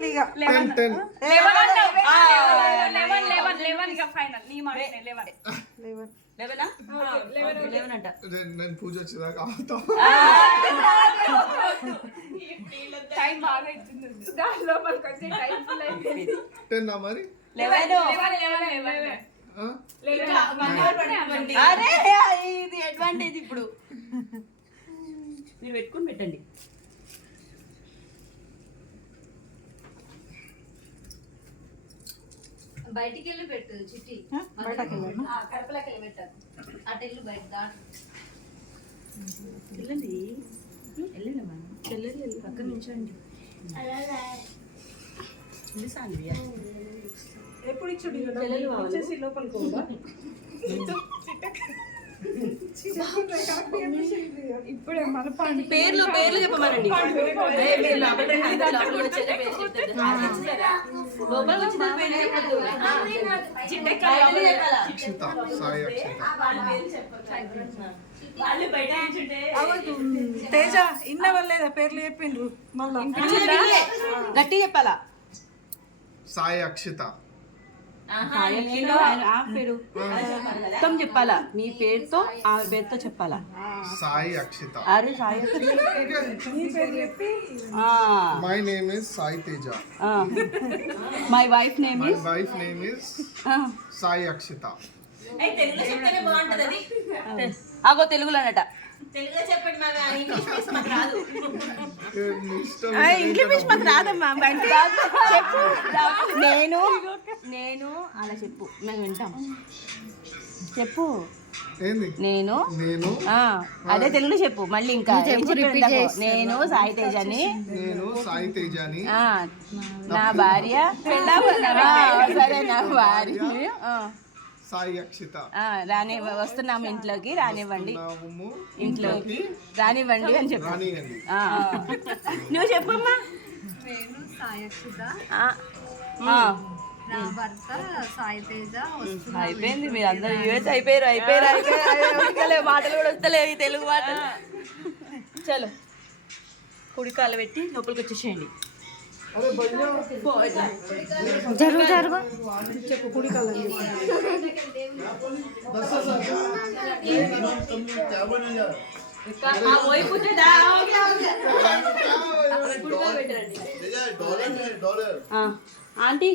నేను పూజ వచ్చేదాకా మరి ఇది అడ్వాంటేజ్. ఇప్పుడు మీరు పెట్టుకుని పెట్టండి. బయటికి వెళ్ళి పెట్టు చిట్టి, కడపలకి వెళ్ళి పెట్టారు. అటు ఇల్లు బయట దాటు వెళ్ళండి, వెళ్ళండి మనం చెల్లెళ్ళు పక్కన నుంచండి. ఎప్పుడు ఇచ్చుడు లోపలికి ఇప్పుడే మన పేర్లు చెప్పమనండి. తేజ ఇన్నవల్లేదా పేర్లు చెప్పిండ్రు మళ్ళా గట్టి చెప్పాలా. సాయి అక్షిత. మొత్తం చెప్పాలా, మీ పేరుతో ఆమె పేరుతో చెప్పాలా. సాయి అక్షిత. అరే Sai my name is Sai Teja. My wife name my is wife name is Sai Akshita. అగో తెలుగులో అనట. ఇంగ్లీష్ మాకు రాదమ్మా. చెప్పు, నేను అలా చెప్పు, మేము వింటాం. చెప్పు. నేను అదే తెలుగులో చెప్పు. మళ్ళీ ఇంకా నేను సాయి తేజని, నా భార్య, సరే నా భార్య సాయి అక్షిత. వస్తున్నాము ఇంట్లోకి, రానివ్వండి, ఇంట్లోకి రానివ్వండి అని చెప్పు. నువ్వు చెప్పమ్మా. నేను సాయి అక్షిత, నా భర్త సాయి తేజ. అయిపోయింది, మీరు అందరూ యూఎస్ అయిపోయారు. మాటలు కూడా వస్తలేవు, తెలుగు మాటలు. చలో, కుడికాలు పెట్టి లోపలికి వచ్చేసేయండి. జరుగు జరుగు చెప్పు కుడి కాలం ఆంటీ